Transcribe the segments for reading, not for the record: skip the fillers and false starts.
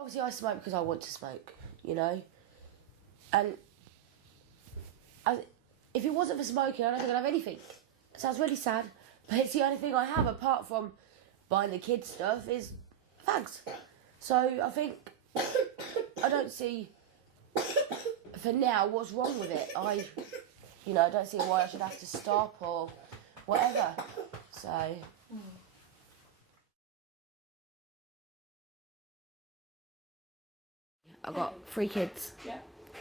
Obviously, I smoke because I want to smoke, you know? And if it wasn't for smoking, I don't think I'd have anything. It sounds really sad, but it's the only thing I have apart from buying the kids stuff is fags. So I think I don't see, for now, what's wrong with it. I don't see why I should have to stop or whatever. So... I've got 3 kids. Yeah.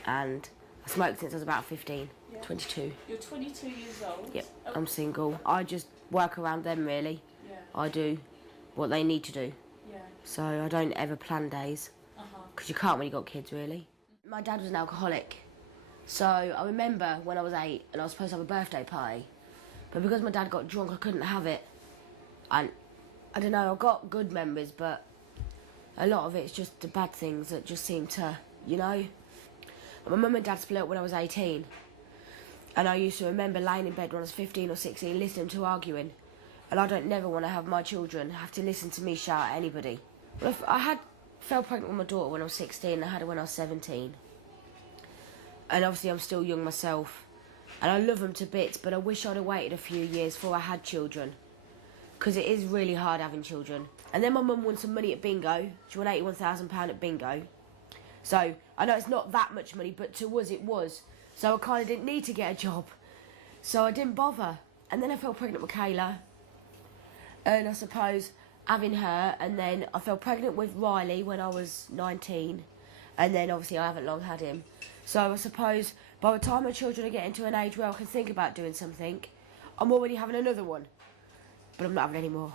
And I smoked since I was about 15, Yeah. 22. You're 22 years old? Yep, Oh. I'm single. I just work around them, really. Yeah. I do what they need to do. Yeah. So I don't ever plan days. Because you can't when you've got kids, really. My dad was an alcoholic. So I remember when I was 8 and I was supposed to have a birthday party. But because my dad got drunk, I couldn't have it. And I don't know, I've got good memories, but a lot of it's just the bad things that just seem to, My mum and dad split up when I was 18. And I used to remember lying in bed when I was 15 or 16 listening to arguing. And I don't never want to have my children have to listen to me shout at anybody. Well, I fell pregnant with my daughter when I was 16. I had her when I was 17. And obviously I'm still young myself. And I love them to bits, but I wish I'd have waited a few years before I had children. Because it is really hard having children. And then my mum won some money at bingo. She won £81,000 at bingo. So, I know it's not that much money, but to us it was. So I kind of didn't need to get a job. So I didn't bother. And then I fell pregnant with Kayla. And I suppose having her, and then I fell pregnant with Riley when I was 19. And then obviously I haven't long had him. So I suppose by the time my children are getting to an age where I can think about doing something, I'm already having another one. But I'm not having any more.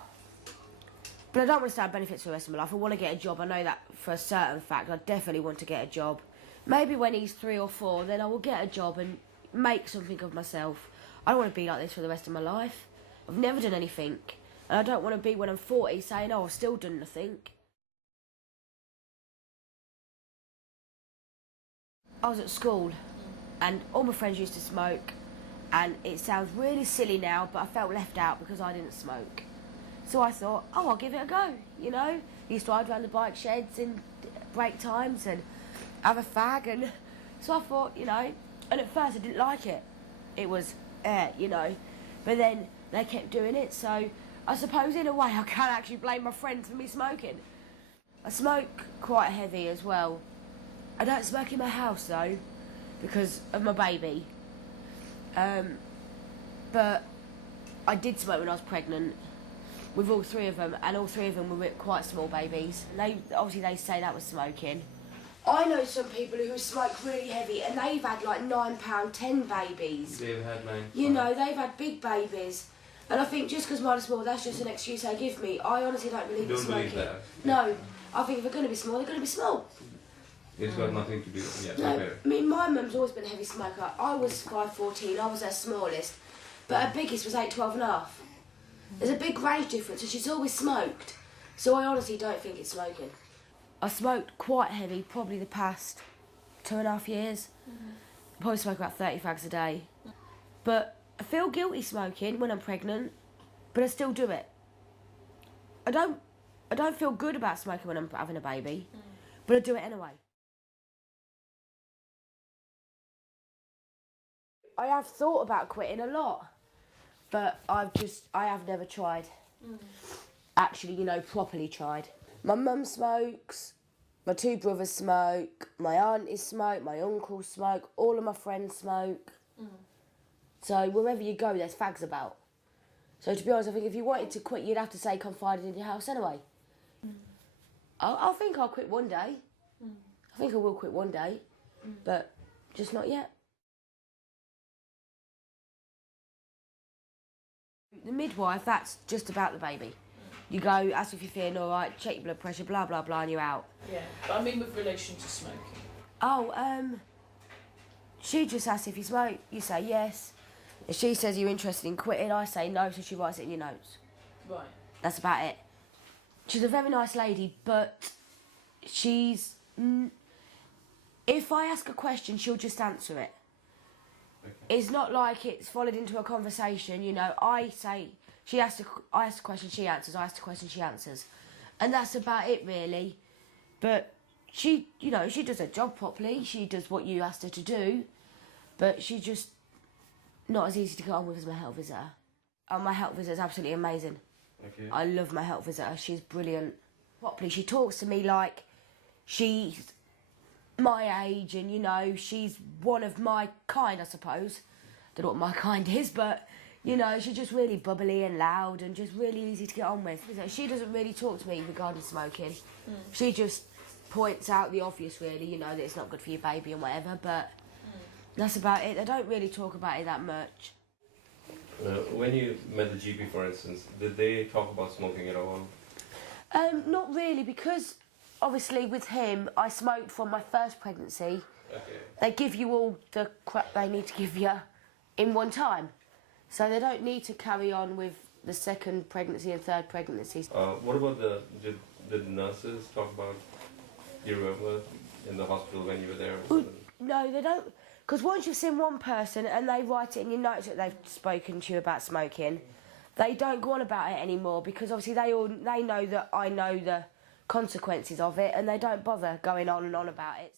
But I don't want to stay on benefits for the rest of my life. I want to get a job. I know that for a certain fact. I definitely want to get a job. Maybe when he's 3 or 4, then I will get a job and make something of myself. I don't want to be like this for the rest of my life. I've never done anything. And I don't want to be when I'm 40 saying, oh, I've still done nothing. I was at school and all my friends used to smoke. And it sounds really silly now, but I felt left out because I didn't smoke. So I thought, oh, I'll give it a go, Used to ride around the bike sheds in break times and have a fag. And so I thought, and at first I didn't like it. It was, But then they kept doing it, so I suppose in a way I can't actually blame my friends for me smoking. I smoke quite heavy as well. I don't smoke in my house, though, because of my baby. But I did smoke when I was pregnant with all 3 of them, and all 3 of them were quite small babies. Obviously they say that was smoking. I know some people who smoke really heavy and they've had like £9, 10 babies. They've had mine. They've had big babies. And I think just because mine are small, that's just an excuse they give me. I honestly don't believe in smoking. Believe that? No, I think if they're going to be small, they're going to be small. It's got nothing to do with No, I mean, my mum's always been a heavy smoker. I was 5'14", I was her smallest, but her biggest was 8'12 and a half. There's a big range difference, and she's always smoked. So I honestly don't think it's smoking. I smoked quite heavy, probably the past 2.5 years. I probably smoke about 30 fags a day. But I feel guilty smoking when I'm pregnant, but I still do it. I don't feel good about smoking when I'm having a baby, but I do it anyway. I have thought about quitting a lot, but I have never tried. Actually, properly tried. My mum smokes, my 2 brothers smoke, my aunties smoke, my uncles smoke, all of my friends smoke. So wherever you go, there's fags about. So to be honest, I think if you wanted to quit, you'd have to say confided in your house anyway. I think I'll quit one day. I think I will quit one day, but just not yet. The midwife, that's just about the baby. You go, ask if you're feeling all right, check your blood pressure, blah, blah, blah, and you're out. Yeah, but I mean with relation to smoking. Oh, she just asks if you smoke, you say yes. If she says you're interested in quitting, I say no, so she writes it in your notes. Right. That's about it. She's a very nice lady, but she's... if I ask a question, she'll just answer it. Okay. It's not like it's followed into a conversation, I say... I ask a question, she answers. I ask a question, she answers. And that's about it, really. But she, you know, she does her job properly. She does what you asked her to do, but she's just not as easy to get on with as my health visitor. My health visitor is absolutely amazing. Okay. I love my health visitor. She's brilliant. Properly, she talks to me like she's my age, and you know, she's one of my kind, I suppose. Don't know what my kind is, but you know, she's just really bubbly and loud and just really easy to get on with. She doesn't really talk to me regarding smoking. She just points out the obvious, really, you know, that it's not good for your baby and whatever, but that's about it. They don't really talk about it that much. When you met the GP, for instance, did they talk about smoking at all? Not really, because obviously with him, I smoked from my first pregnancy. Okay. They give you all the crap they need to give you in one time. So they don't need to carry on with the second pregnancy and third pregnancies. What about did the nurses talk about your remember in the hospital when you were there? No, they don't. Because once you've seen one person and they write it in your notes that they've spoken to you about smoking, they don't go on about it anymore, because obviously they know that I know the consequences of it, and they don't bother going on and on about it.